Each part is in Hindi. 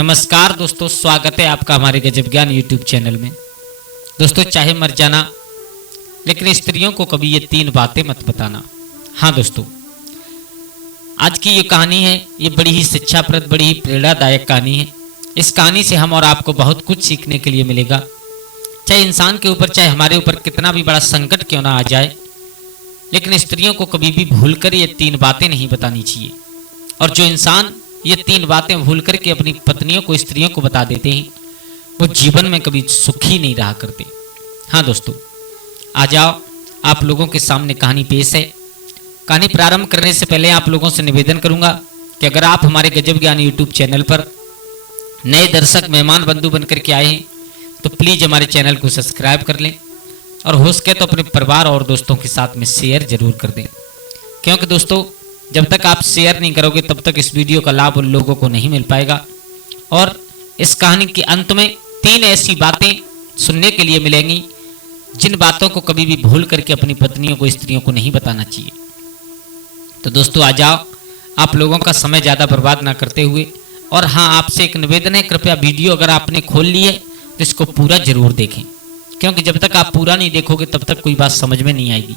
नमस्कार दोस्तों, स्वागत है आपका हमारे गजब ज्ञान यूट्यूब चैनल में। दोस्तों, चाहे मर जाना लेकिन स्त्रियों को कभी ये 3 बातें मत बताना। हाँ दोस्तों, आज की ये कहानी है, ये बड़ी ही शिक्षाप्रद, बड़ी ही प्रेरणादायक कहानी है। इस कहानी से हम और आपको बहुत कुछ सीखने के लिए मिलेगा। चाहे इंसान के ऊपर, चाहे हमारे ऊपर कितना भी बड़ा संकट क्यों ना आ जाए, लेकिन स्त्रियों को कभी भी भूलकर ये 3 बातें नहीं बतानी चाहिए। और जो इंसान ये 3 बातें भूल करके अपनी पत्नियों को, स्त्रियों को बता देते हैं, वो जीवन में कभी सुखी नहीं रहा करते। हाँ दोस्तों, आ जाओ, आप लोगों के सामने कहानी पेश है। कहानी प्रारंभ करने से पहले आप लोगों से निवेदन करूंगा कि अगर आप हमारे गजब ज्ञान यूट्यूब चैनल पर नए दर्शक, मेहमान, बंधु बनकर के आए हैं तो प्लीज़ हमारे चैनल को सब्सक्राइब कर लें और हो सके तो अपने परिवार और दोस्तों के साथ में शेयर जरूर कर दें, क्योंकि दोस्तों जब तक आप शेयर नहीं करोगे तब तक इस वीडियो का लाभ उन लोगों को नहीं मिल पाएगा। और इस कहानी के अंत में 3 ऐसी बातें सुनने के लिए मिलेंगी जिन बातों को कभी भी भूल करके अपनी पत्नियों को, स्त्रियों को नहीं बताना चाहिए। तो दोस्तों आ जाओ, आप लोगों का समय ज़्यादा बर्बाद ना करते हुए, और हाँ, आपसे एक निवेदन है, कृपया वीडियो अगर आपने खोल ली है तो इसको पूरा जरूर देखें, क्योंकि जब तक आप पूरा नहीं देखोगे तब तक कोई बात समझ में नहीं आएगी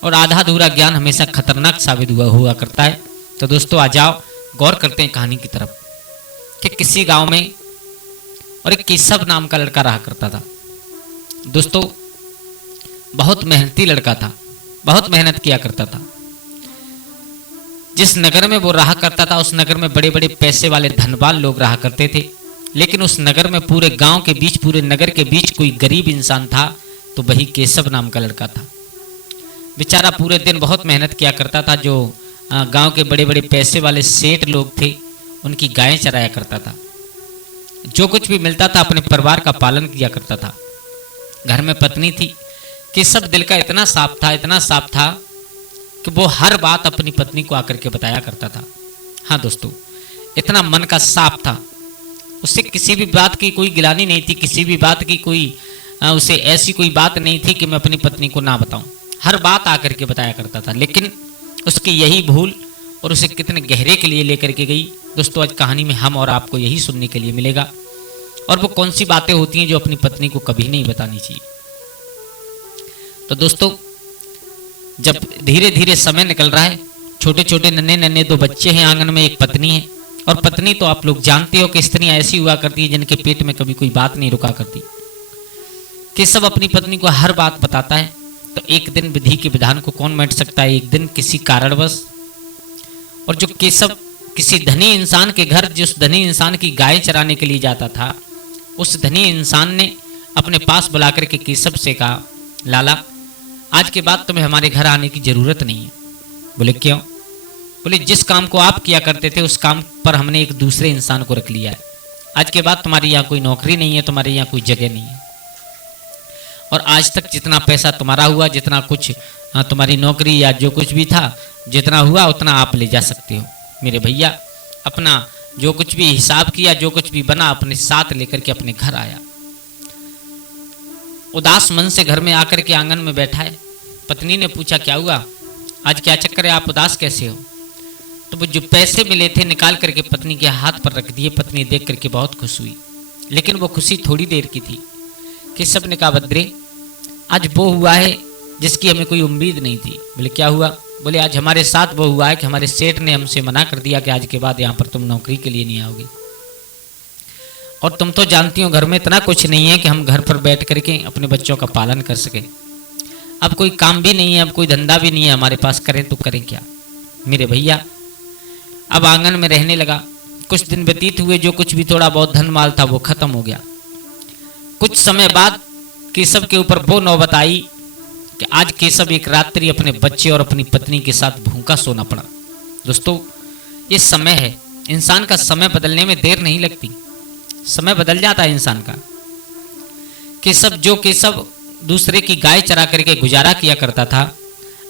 और आधा अधूरा ज्ञान हमेशा खतरनाक साबित हुआ करता है। तो दोस्तों आ जाओ, गौर करते हैं कहानी की तरफ कि किसी गांव में और एक केशव नाम का लड़का रहा करता था। दोस्तों, बहुत मेहनती लड़का था, बहुत मेहनत किया करता था। जिस नगर में वो रहा करता था, उस नगर में बड़े बड़े पैसे वाले धनवान लोग रहा करते थे, लेकिन उस नगर में, पूरे गांव के बीच, पूरे नगर के बीच कोई गरीब इंसान था, तो वही केशव नाम का लड़का था। बेचारा पूरे दिन बहुत मेहनत किया करता था। जो गांव के बड़े बड़े पैसे वाले सेठ लोग थे, उनकी गायें चराया करता था। जो कुछ भी मिलता था अपने परिवार का पालन किया करता था। घर में पत्नी थी। केशव दिल का इतना साफ था, इतना साफ था कि वो हर बात अपनी पत्नी को आकर के बताया करता था। हाँ दोस्तों, इतना मन का साफ था, उससे किसी भी बात की कोई गिलानी नहीं थी, किसी भी बात की कोई उसे ऐसी कोई बात नहीं थी कि मैं अपनी पत्नी को ना बताऊं। हर बात आकर के बताया करता था। लेकिन उसकी यही भूल और उसे कितने गहरे के लिए लेकर के गई, दोस्तों आज कहानी में हम और आपको यही सुनने के लिए मिलेगा। और वो कौन सी बातें होती हैं जो अपनी पत्नी को कभी नहीं बतानी चाहिए। तो दोस्तों, जब धीरे धीरे समय निकल रहा है, छोटे छोटे नन्हे नन्हे 2 बच्चे हैं, आंगन में एक पत्नी है। और पत्नी तो आप लोग जानते हो कि स्त्रियां ऐसी हुआ करती है जिनके पेट में कभी कोई बात नहीं रुका करती। केशव अपनी पत्नी को हर बात बताता है। तो एक दिन विधि के विधान को कौन मिट सकता है। एक दिन किसी कारणवश, और जो केशव किसी धनी इंसान के घर, जिस धनी इंसान की गाय चराने के लिए जाता था, उस धनी इंसान ने अपने पास बुलाकर के केशव से कहा, लाला आज के बाद तुम्हें हमारे घर आने की जरूरत नहीं है। बोले क्यों? बोले जिस काम को आप किया करते थे उस काम पर हमने एक दूसरे इंसान को रख लिया है। आज के बाद तुम्हारी यहाँ कोई नौकरी नहीं है, तुम्हारे यहाँ कोई जगह नहीं है, और आज तक जितना पैसा तुम्हारा हुआ, जितना कुछ तुम्हारी नौकरी या जो कुछ भी था, जितना हुआ उतना आप ले जा सकते हो। मेरे भैया अपना जो कुछ भी हिसाब किया, जो कुछ भी बना, अपने साथ लेकर के अपने घर आया। उदास मन से घर में आकर के आंगन में बैठा है। पत्नी ने पूछा, क्या हुआ, आज क्या चक्कर है, आप उदास कैसे हो? तो वो जो पैसे मिले थे निकाल करके पत्नी के हाथ पर रख दिए। पत्नी देख करके बहुत खुश हुई, लेकिन वो खुशी थोड़ी देर की थी। केशव ने कहा, बद्रे आज वो हुआ है जिसकी हमें कोई उम्मीद नहीं थी। बोले क्या हुआ? बोले आज हमारे साथ वो हुआ है कि हमारे सेठ ने हमसे मना कर दिया कि आज के बाद यहाँ पर तुम नौकरी के लिए नहीं आओगे। और तुम तो जानती हो घर में इतना कुछ नहीं है कि हम घर पर बैठ करके अपने बच्चों का पालन कर सकें। अब कोई काम भी नहीं है, अब कोई धंधा भी नहीं है हमारे पास, करें तो करें क्या? मेरे भैया अब आंगन में रहने लगा। कुछ दिन व्यतीत हुए, जो कुछ भी थोड़ा बहुत धन माल था वो खत्म हो गया। कुछ समय बाद केशव के ऊपर वो नौबत आई कि आज केशव एक रात्रि अपने बच्चे और अपनी पत्नी के साथ भूखा सोना पड़ा। दोस्तों, ये समय है, इंसान का समय बदलने में देर नहीं लगती, समय बदल जाता है इंसान का। केशव दूसरे की गाय चरा करके गुजारा किया करता था,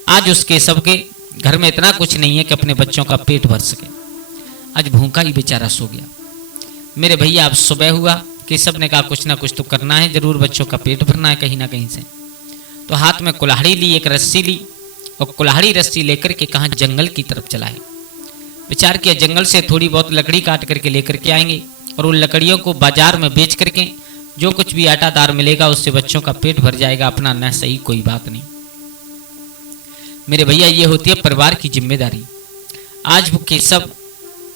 आज उस केशव के घर में इतना कुछ नहीं है कि अपने बच्चों का पेट भर सके। आज भूखा ही बेचारा सो गया। मेरे भैया अब सुबह हुआ। केशव ने कहा, कुछ ना कुछ तो करना है, जरूर बच्चों का पेट भरना है कहीं ना कहीं से। तो हाथ में कुल्हाड़ी ली, एक रस्सी ली, और कुल्हाड़ी रस्सी लेकर के कहाँ जंगल की तरफ चला है। विचार किया जंगल से थोड़ी बहुत लकड़ी काट करके लेकर के आएंगे और उन लकड़ियों को बाजार में बेच करके जो कुछ भी आटा दार मिलेगा उससे बच्चों का पेट भर जाएगा, अपना न सही कोई बात नहीं। मेरे भैया ये होती है परिवार की जिम्मेदारी। आज वो केशव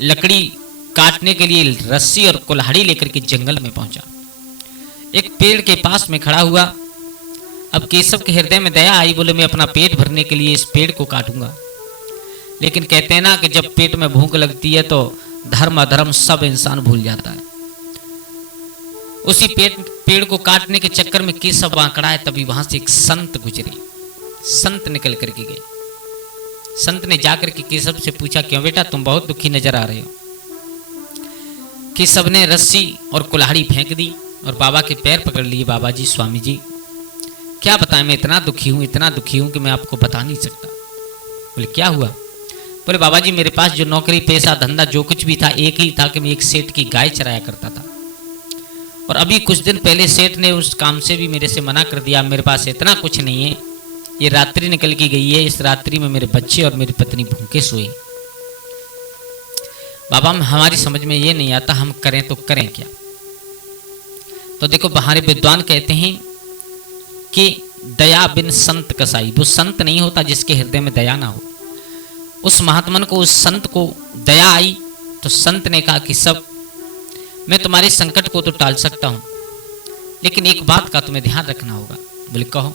लकड़ी काटने के लिए रस्सी और कुल्हाड़ी लेकर के जंगल में पहुंचा। एक पेड़ के पास में खड़ा हुआ। अब केशव के हृदय में दया आई, बोले मैं अपना पेट भरने के लिए इस पेड़ को काटूंगा। लेकिन कहते हैं ना कि जब पेट में भूख लगती है तो धर्म अधर्म सब इंसान भूल जाता है। उसी पेड़ को काटने के चक्कर में केशव आंकड़ा है, तभी वहां से एक संत गुजरे। संत निकल करके गए। संत ने जाकर के केशव से पूछा, क्यों बेटा तुम बहुत दुखी नजर आ रहे हो। केशव ने रस्सी और कुल्हाड़ी फेंक दी और बाबा के पैर पकड़ लिए। बाबा जी, स्वामी जी, क्या बताएं, मैं इतना दुखी हूं कि मैं आपको बता नहीं सकता। बोले क्या हुआ। बोले बाबा जी, मेरे पास जो नौकरी पेशा धंधा जो कुछ भी था एक ही था कि मैं एक सेठ की गाय चराया करता था, और अभी कुछ दिन पहले सेठ ने उस काम से भी मेरे से मना कर दिया। मेरे पास इतना कुछ नहीं है, ये रात्रि निकल की गई है, इस रात्रि में मेरे बच्चे और मेरी पत्नी भूखे सोए। बाबा हमारी समझ में ये नहीं आता, हम करें तो करें क्या। तो देखो हमारे विद्वान कहते हैं कि दया बिन संत कसाई। वो संत नहीं होता जिसके हृदय में दया ना हो। उस महात्मन को, उस संत को दया आई तो संत ने कहा कि सब मैं तुम्हारे संकट को तो टाल सकता हूं, लेकिन एक बात का तुम्हें ध्यान रखना होगा। बोले कहो।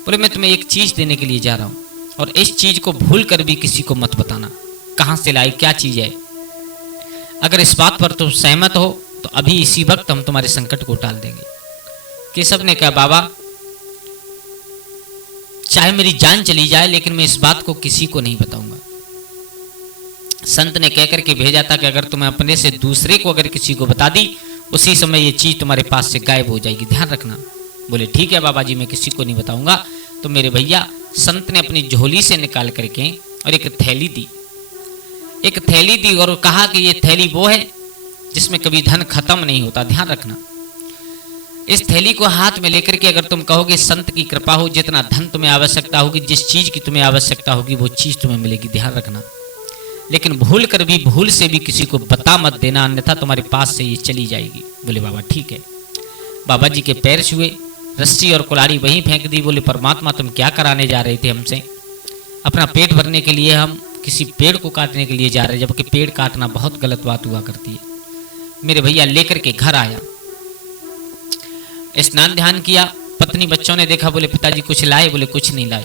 बोले मैं तुम्हें एक चीज देने के लिए जा रहा हूं और इस चीज को भूल कर भी किसी को मत बताना, कहां से लाई, क्या चीज है। अगर इस बात पर तुम सहमत हो तो अभी इसी वक्त हम तुम्हारे संकट को टाल देंगे। केशव ने कहा बाबा चाहे मेरी जान चली जाए लेकिन मैं इस बात को किसी को नहीं बताऊंगा। संत ने कहकर के भेजा था कि अगर तुम्हें अपने से दूसरे को अगर किसी को बता दी उसी समय ये चीज तुम्हारे पास से गायब हो जाएगी, ध्यान रखना। बोले ठीक है बाबा जी, मैं किसी को नहीं बताऊंगा। तो मेरे भैया संत ने अपनी झोली से निकाल करके और एक थैली दी और कहा कि ये थैली वो है जिसमें कभी धन खत्म नहीं होता, ध्यान रखना। इस थैली को हाथ में लेकर के अगर तुम कहोगे संत की कृपा हो, जितना धन तुम्हें आवश्यकता होगी, जिस चीज की तुम्हें आवश्यकता होगी वो चीज तुम्हें मिलेगी, ध्यान रखना। लेकिन भूल से भी किसी को बता मत देना, अन्यथा तुम्हारे पास से ये चली जाएगी। बोले बाबा ठीक है। बाबा जी के पैर छुए, रस्सी और कुल्हाड़ी वहीं फेंक दी। बोले परमात्मा तुम क्या कराने जा रहे थे हमसे। अपना पेट भरने के लिए हम किसी पेड़ को काटने के लिए जा रहे हैं, जबकि पेड़ काटना बहुत गलत बात हुआ करती है। मेरे भैया लेकर के घर आया, स्नान ध्यान किया। पत्नी बच्चों ने देखा, बोले पिताजी कुछ लाए। बोले कुछ नहीं लाए।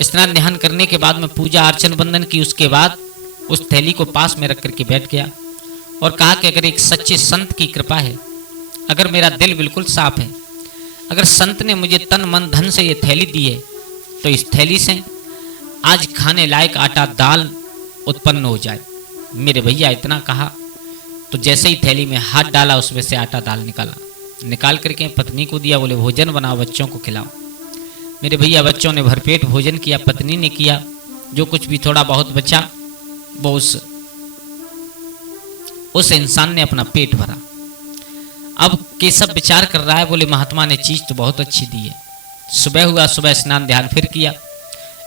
स्नान ध्यान करने के बाद में पूजा अर्चन बंदन की, उसके बाद उस थैली को पास में रख करके बैठ गया और कहा कि अगर एक सच्चे संत की कृपा है, अगर मेरा दिल बिल्कुल साफ है, अगर संत ने मुझे तन मन धन से ये थैली दी है तो इस थैली से आज खाने लायक आटा दाल उत्पन्न हो जाए। मेरे भैया इतना कहा तो जैसे ही थैली में हाथ डाला उसमें से आटा दाल निकाल करके पत्नी को दिया। बोले भोजन बनाओ, बच्चों को खिलाओ। मेरे भैया बच्चों ने भरपेट भोजन किया, पत्नी ने किया। जो कुछ भी थोड़ा बहुत बचा वो उस इंसान ने अपना पेट भरा। अब केशव विचार कर रहा है, बोले महात्मा ने चीज तो बहुत अच्छी दी है। सुबह हुआ, सुबह स्नान ध्यान फिर किया।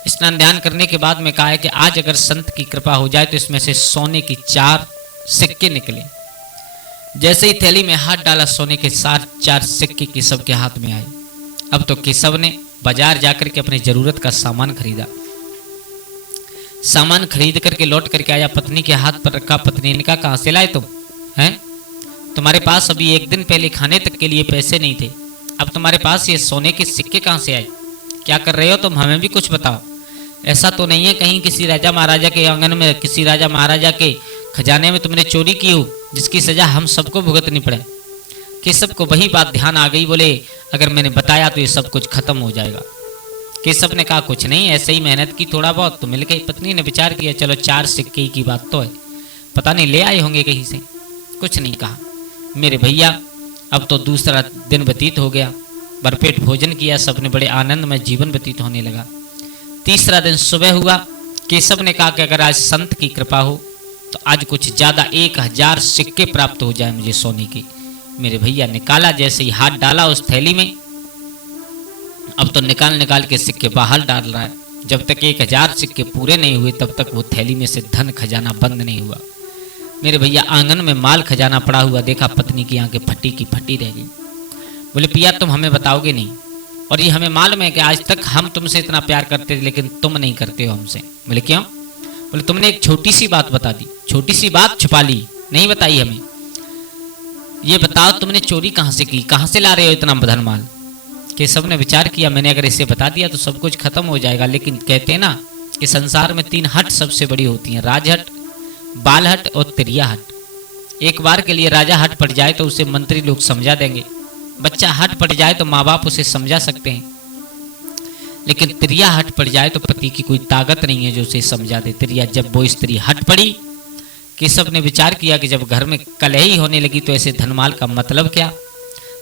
स्नान ध्यान करने के बाद में कहा है कि आज अगर संत की कृपा हो जाए तो इसमें से सोने की 4 सिक्के निकले। जैसे ही थैली में हाथ डाला सोने के 4 सिक्के केशव के हाथ में आए। अब तो केशव ने बाजार जाकर के अपनी जरूरत का सामान खरीदा। सामान खरीद करके लौट करके आया, पत्नी के हाथ पर रखा। पत्नी ने कहा कहां से लाए तुम हैं? तुम्हारे पास अभी एक दिन पहले खाने तक के लिए पैसे नहीं थे, अब तुम्हारे पास ये सोने के सिक्के कहां से आए? क्या कर रहे हो तुम, हमें भी कुछ बताओ। ऐसा तो नहीं है कहीं किसी राजा महाराजा के आंगन में, किसी राजा महाराजा के खजाने में तुमने चोरी की हो जिसकी सजा हम सबको भुगतनी पड़े। केशव को वही बात ध्यान आ गई। बोले अगर मैंने बताया तो ये सब कुछ खत्म हो जाएगा। केशव ने कहा कुछ नहीं, ऐसे ही मेहनत की, थोड़ा बहुत तो मिल गई। पत्नी ने विचार किया चलो 4 सिक्के की बात तो है, पता नहीं ले आए होंगे कहीं से, कुछ नहीं कहा। मेरे भैया अब तो दूसरा दिन व्यतीत हो गया, भरपेट भोजन किया, सबने बड़े आनंद में जीवन व्यतीत होने लगा। तीसरा दिन सुबह हुआ, केशव ने कहा कि अगर आज संत की कृपा हो तो आज कुछ ज्यादा 1000 सिक्के प्राप्त हो जाए मुझे सोने की। मेरे भैया निकाला, जैसे ही हाथ डाला उस थैली में, अब तो निकाल के सिक्के बाहर डाल रहा है। जब तक 1000 सिक्के पूरे नहीं हुए तब तक वो थैली में से धन खजाना बंद नहीं हुआ। मेरे भैया आंगन में माल खजाना पड़ा हुआ देखा, पत्नी की आंखें फटी की फटी रह गई। बोले पिया तुम हमें बताओगे नहीं, और ये हमें मालूम है कि आज तक हम तुमसे इतना प्यार करते थे लेकिन तुम नहीं करते हो हमसे। बोले क्यों? बोले तुमने एक छोटी सी बात बता दी, छोटी सी बात छुपा ली, नहीं बताई हमें। ये बताओ तुमने चोरी कहाँ से की, कहाँ से ला रहे हो इतना धन माल? केशव ने विचार किया, मैंने अगर इसे बता दिया तो सब कुछ खत्म हो जाएगा, लेकिन कहते हैं ना कि संसार में 3 हट सबसे बड़ी होती हैं, राजहट, बालहट और तिरिया हट। एक बार के लिए राजा हट पड़ जाए तो उसे मंत्री लोग समझा देंगे, बच्चा हट पड़ जाए तो माँ बाप उसे समझा सकते हैं, लेकिन तिरिया हट पड़ जाए तो पति की कोई ताकत नहीं है जो उसे समझा दे। तिरिया जब वो स्त्री हट पड़ी, केशव ने विचार किया कि जब घर में कलह होने लगी तो ऐसे धनमाल का मतलब क्या।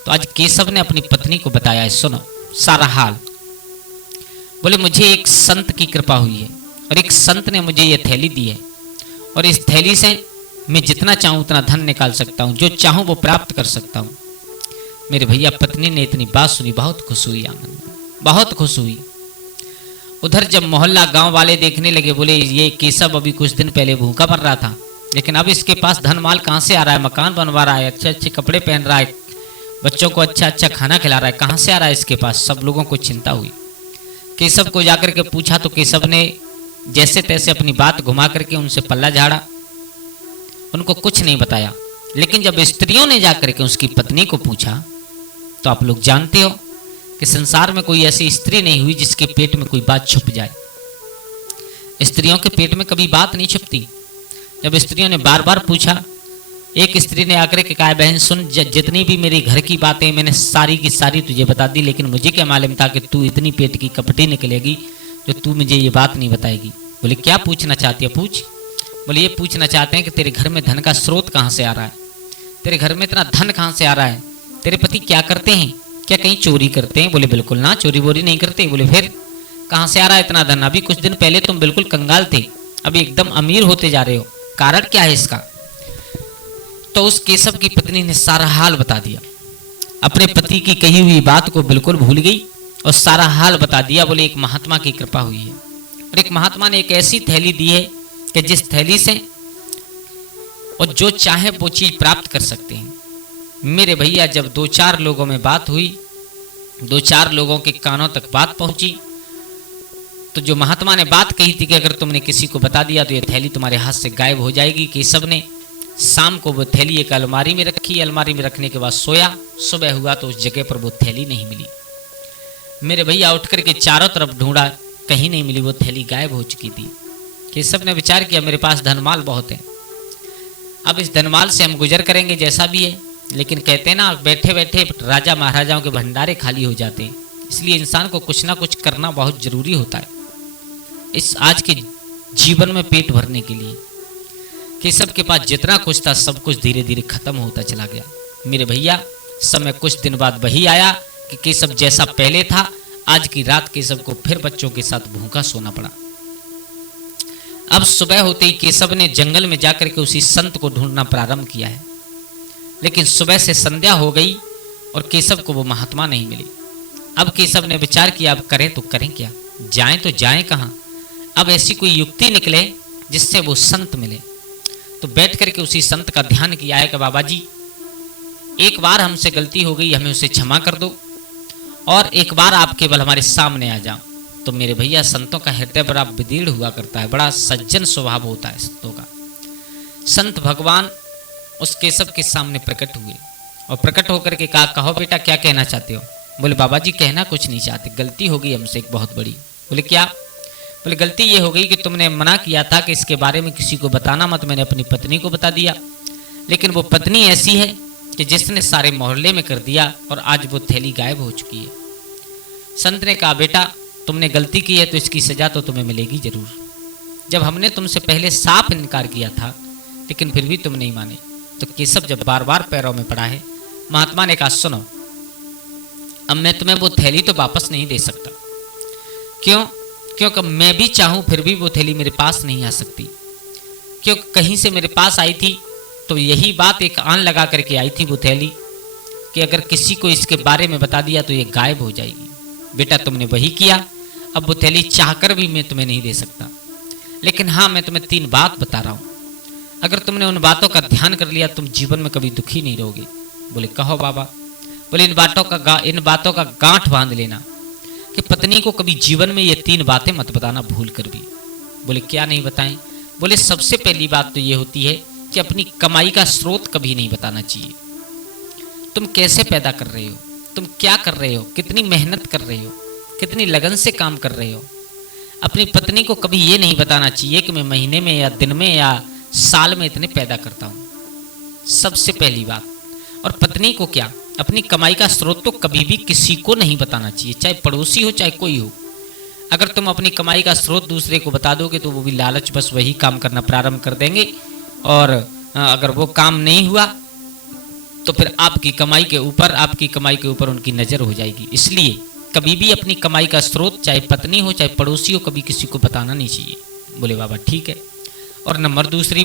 तो आज केशव ने अपनी पत्नी को बताया है, सुनो सारा हाल। बोले मुझे एक संत की कृपा हुई है और एक संत ने मुझे ये थैली दी है, और इस थैली से मैं जितना चाहूं उतना धन निकाल सकता हूं, जो चाहूं वो प्राप्त कर सकता हूं। मेरे भैया पत्नी ने इतनी बात सुनी, बहुत खुश हुई, आंगन में बहुत खुश हुई। उधर जब मोहल्ला गांव वाले देखने लगे, बोले ये केशव अभी कुछ दिन पहले भूखा मर रहा था, लेकिन अब इसके पास धन माल कहाँ से आ रहा है, मकान बनवा रहा है, अच्छे अच्छे कपड़े पहन रहा है, बच्चों को अच्छा अच्छा खाना खिला रहा है, कहाँ से आ रहा है इसके पास। सब लोगों को चिंता हुई। केशव को जाकर के पूछा तो केशव ने जैसे तैसे अपनी बात घुमा करके उनसे पल्ला झाड़ा, उनको कुछ नहीं बताया। लेकिन जब स्त्रियों ने जाकर के उसकी पत्नी को पूछा तो आप लोग जानते हो कि संसार में कोई ऐसी स्त्री नहीं हुई जिसके पेट में कोई बात छुप जाए। स्त्रियों के पेट में कभी बात नहीं छुपती। जब स्त्रियों ने बार बार पूछा, एक स्त्री ने आकर के कहा, बहन सुन, जितनी भी मेरी घर की बातें मैंने सारी की सारी तुझे बता दी, लेकिन मुझे क्या मालूम था कि तू इतनी पेट की कपटी निकलेगी जो तू मुझे ये बात नहीं बताएगी। बोले क्या पूछना चाहती है, पूछ। बोले ये पूछना चाहते हैं कि तेरे घर में धन का स्रोत कहाँ से आ रहा है, तेरे घर में इतना धन कहाँ से आ रहा है, तेरे पति क्या करते हैं, क्या कहीं चोरी करते हैं? बोले बिल्कुल ना, चोरी वोरी नहीं करते। बोले फिर कहाँ से आ रहा है इतना धन? अभी कुछ दिन पहले तुम बिल्कुल कंगाल थे, अभी एकदम अमीर होते जा रहे हो, कारण क्या है इसका? तो उस केशव की पत्नी ने सारा हाल बता दिया, अपने पति की कही हुई बात को बिल्कुल भूल गई और सारा हाल बता दिया। बोले एक महात्मा की कृपा हुई है, और एक महात्मा ने एक ऐसी थैली दी है कि जिस थैली से और जो चाहे वो चीज प्राप्त कर सकते हैं। मेरे भैया जब 2-4 लोगों में बात हुई, 2-4 लोगों के कानों तक बात पहुंची, तो जो महात्मा ने बात कही थी कि अगर तुमने किसी को बता दिया तो ये थैली तुम्हारे हाथ से गायब हो जाएगी, केशव ने शाम को वो थैली एक अलमारी में रखी, अलमारी में रखने के बाद सोया। सुबह हुआ तो उस जगह पर वो थैली नहीं मिली। मेरे भैया उठ करके चारों तरफ ढूंढा, कहीं नहीं मिली, वो थैली गायब हो चुकी थी। केशव ने विचार किया मेरे पास धनमाल बहुत है, अब इस धनमाल से हम गुजर करेंगे जैसा भी है, लेकिन कहते हैं ना बैठे बैठे राजा महाराजाओं के भंडारे खाली हो जाते हैं, इसलिए इंसान को कुछ ना कुछ करना बहुत जरूरी होता है इस आज के जीवन में पेट भरने के लिए। केशव के पास जितना कुछ था सब कुछ धीरे धीरे खत्म होता चला गया। मेरे भैया समय कुछ दिन बाद वही आया कि केशव जैसा पहले था, आज की रात केशव को फिर बच्चों के साथ भूखा सोना पड़ा। अब सुबह होते ही केशव ने जंगल में जाकर के उसी संत को ढूंढना प्रारंभ किया है, लेकिन सुबह से संध्या हो गई और केशव को वो महात्मा नहीं मिली। अब केशव ने विचार किया अब करें तो करें क्या, जाएं तो जाएं कहाँ। अब ऐसी कोई युक्ति निकले जिससे वो संत मिले। तो बैठ करके उसी संत का ध्यान किया है कि बाबा जी एक बार हमसे गलती हो गई, हमें उसे क्षमा कर दो, और एक बार आप केवल हमारे सामने आ जाओ। तो मेरे भैया संतों का हृदय बड़ा विदीर्ण हुआ करता है, बड़ा सज्जन स्वभाव होता है संतों का। संत भगवान उस केशव के सामने प्रकट हुए और प्रकट होकर के कहा, कहो बेटा क्या कहना चाहते हो? बोले बाबा जी कहना कुछ नहीं चाहते, गलती हो गई हमसे एक बहुत बड़ी। बोले क्या? बोले गलती ये हो गई कि तुमने मना किया था कि इसके बारे में किसी को बताना मत, मैंने अपनी पत्नी को बता दिया, लेकिन वो पत्नी ऐसी है कि जिसने सारे मोहल्ले में कर दिया और आज वो थैली गायब हो चुकी है। संत ने कहा बेटा तुमने गलती की है तो इसकी सजा तो तुम्हें मिलेगी जरूर। जब हमने तुमसे पहले साफ इनकार किया था लेकिन फिर भी तुम नहीं माने। तो केशव जब बार बार पैरों में पड़ा है, महात्मा ने कहा सुनो अब मैं तुम्हें वो थैली तो वापस नहीं दे सकता। क्यों? क्योंकि मैं भी चाहूं फिर भी वो थैली मेरे पास नहीं आ सकती, क्योंकि कहीं से मेरे पास आई थी तो यही बात एक आन लगा करके आई थी वो थैली कि अगर किसी को इसके बारे में बता दिया तो ये गायब हो जाएगी। बेटा तुमने वही किया, अब वो थैली चाहकर भी मैं तुम्हें नहीं दे सकता, लेकिन हाँ मैं तुम्हें 3 बात बता रहा हूँ। अगर तुमने उन बातों का ध्यान कर लिया तुम जीवन में कभी दुखी नहीं रहोगे। बोले कहो बाबा। बोले इन बातों का गांठ बांध लेना कि पत्नी को कभी जीवन में ये 3 बातें मत बताना भूल कर भी। बोले क्या नहीं बताएं? बोले सबसे पहली बात तो ये होती है कि अपनी कमाई का स्रोत कभी नहीं बताना चाहिए। तुम कैसे पैदा कर रहे हो, तुम क्या कर रहे हो, कितनी मेहनत कर रहे हो, कितनी लगन से काम कर रहे हो। अपनी पत्नी को कभी ये नहीं बताना चाहिए कि मैं महीने में या दिन में या साल में इतने पैदा करता हूँ, सबसे पहली बात। और पत्नी को क्या, अपनी कमाई का स्रोत तो कभी भी किसी को नहीं बताना चाहिए, चाहे पड़ोसी हो चाहे कोई हो। अगर तुम अपनी कमाई का स्रोत दूसरे को बता दोगे तो वो भी लालच बस वही काम करना प्रारंभ कर देंगे, और अगर वो काम नहीं हुआ तो फिर आपकी कमाई के ऊपर उनकी नज़र हो जाएगी। इसलिए कभी भी अपनी कमाई का स्रोत चाहे पत्नी हो चाहे पड़ोसी हो कभी किसी को बताना नहीं चाहिए। बोले बाबा ठीक है। और नंबर दूसरी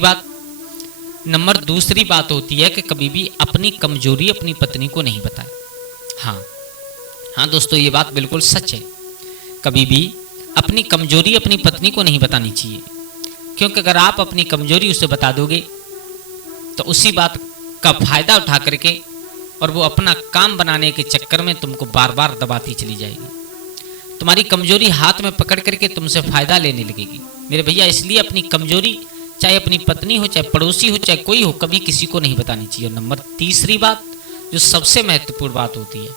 बात होती है कि कभी भी अपनी कमजोरी अपनी पत्नी को नहीं बताए। हाँ दोस्तों, ये बात बिल्कुल सच है। कभी भी अपनी कमजोरी अपनी पत्नी को नहीं बतानी चाहिए, क्योंकि अगर आप अपनी कमजोरी उसे बता दोगे तो उसी बात का फायदा उठा करके और वो अपना काम बनाने के चक्कर में तुमको बार बार दबाती चली जाएगी। तुम्हारी कमजोरी हाथ में पकड़ करके तुमसे फायदा लेने लगेगी। मेरे भैया, इसलिए अपनी कमजोरी चाहे अपनी पत्नी हो चाहे पड़ोसी हो चाहे कोई हो कभी किसी को नहीं बतानी चाहिए। और नंबर तीसरी बात जो सबसे महत्वपूर्ण बात होती है,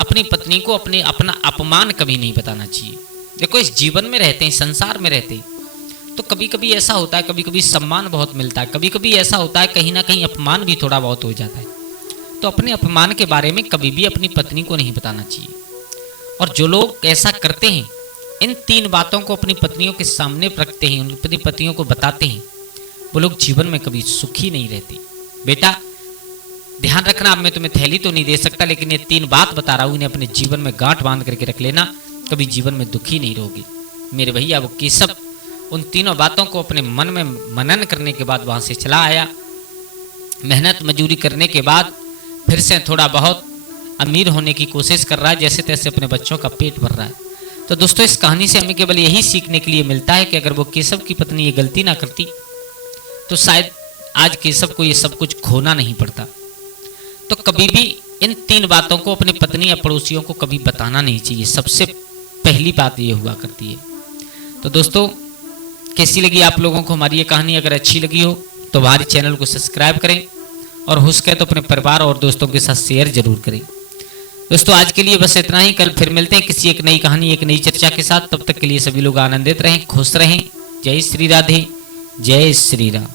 अपनी पत्नी को अपना अपमान कभी नहीं बताना चाहिए। देखो, इस जीवन में रहते हैं, संसार में रहते हैं, तो कभी कभी ऐसा होता है, कभी कभी सम्मान बहुत मिलता है, कभी कभी ऐसा होता है कहीं ना कहीं अपमान भी थोड़ा बहुत हो जाता है। तो अपने अपमान के बारे में कभी भी अपनी पत्नी को नहीं बताना चाहिए। और जो लोग ऐसा करते हैं, इन 3 बातों को अपनी पत्नियों के सामने रखते हैं, अपनी पत्नियों को बताते हैं, वो लोग जीवन में कभी सुखी नहीं रहते। बेटा ध्यान रखना, अब मैं तुम्हें थैली तो नहीं दे सकता, लेकिन ये 3 बात बता रहा हूँ, इन्हें अपने जीवन में गांठ बांध करके रख लेना, कभी जीवन में दुखी नहीं रहोगे। मेरे भैया, वो केशव उन 3 बातों को अपने मन में मनन करने के बाद वहाँ से चला आया। मेहनत मजूरी करने के बाद फिर से थोड़ा बहुत अमीर होने की कोशिश कर रहा है, जैसे तैसे अपने बच्चों का पेट भर रहा है। तो दोस्तों, इस कहानी से हमें केवल यही सीखने के लिए मिलता है कि अगर वो केशव की पत्नी ये गलती ना करती तो शायद आज केशव को ये सब कुछ खोना नहीं पड़ता। तो कभी भी इन 3 बातों को अपनी पत्नी या पड़ोसियों को कभी बताना नहीं चाहिए। सबसे पहली बात ये हुआ करती है। तो दोस्तों, कैसी लगी आप लोगों को हमारी ये कहानी? अगर अच्छी लगी हो तो हमारे चैनल को सब्सक्राइब करें और हो सके तो अपने परिवार और दोस्तों के साथ शेयर जरूर करें। दोस्तों, आज के लिए बस इतना ही। कल फिर मिलते हैं किसी एक नई कहानी, एक नई चर्चा के साथ। तब तक के लिए सभी लोग आनंदित रहें, खुश रहें। जय श्री राधे, जय श्री राम।